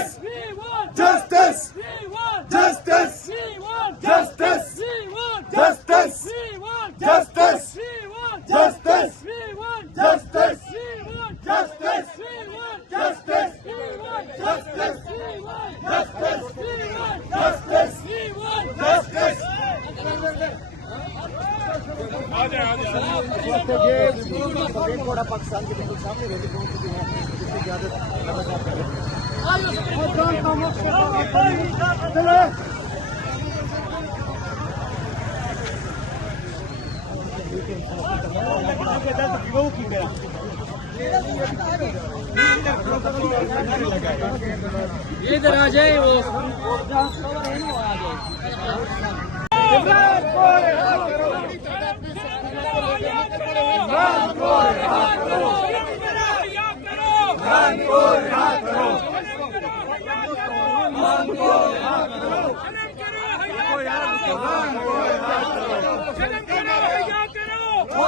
Justice! We want Justice! We want Justice! We want Justice! We want Justice! We want Justice! We want Justice! We want Justice! We want Justice! We want Justice! We want Justice! We want Justice! We want Justice! We want Justice! थोड़ा पाकिस्तान के बिल्कुल सामने rally पहुंच चुकी है जिसकी इजाजत लगातार कर रहे हैं। इधर आ जाए वो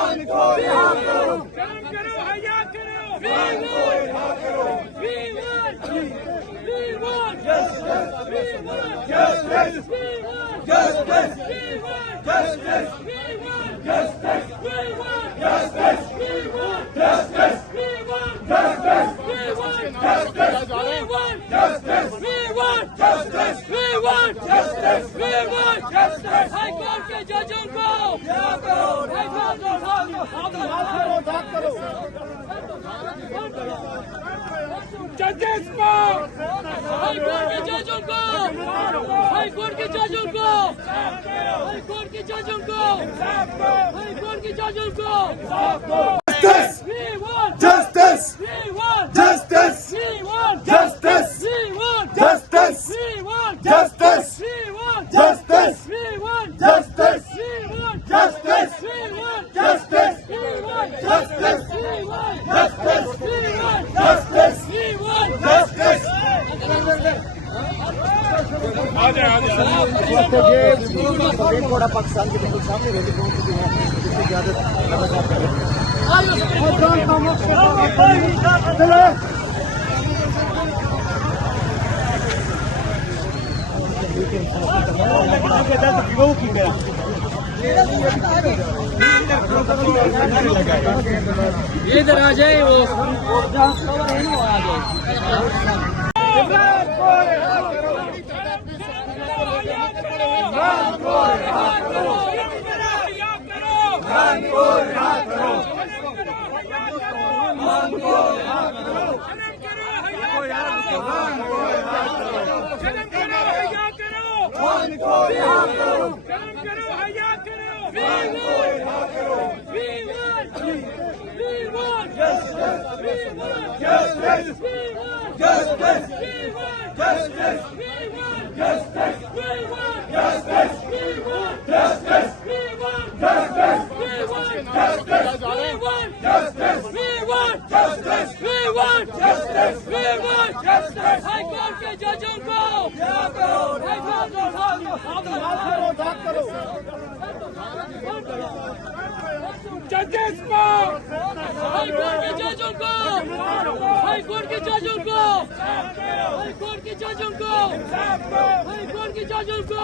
हाई कोर्ट के जजों को जजेस को हाई कोर्ट के जजों को हाई कोर्ट के जजों को हाई कोर्ट के जजों को हाई कोर्ट के जजों को Justice! We want Justice! We want Justice! We want Justice! We want Justice! We want Justice! We want Justice! We want Justice! We want Justice! We want Justice! We want Justice! We want Justice! We want Justice! We want Justice! थोड़ा पाकिस्तान के बिल्कुल सामने rally पहुंच चुकी है जिसकी इजाजत लगातार कर रहे हैं। इधर आ जाए वो हाई कोर्ट के जजों को जजेस को हाई कोर्ट के जजों को हाई कोर्ट के जजों को हाई कोर्ट के जजों को हाई कोर्ट के जजों को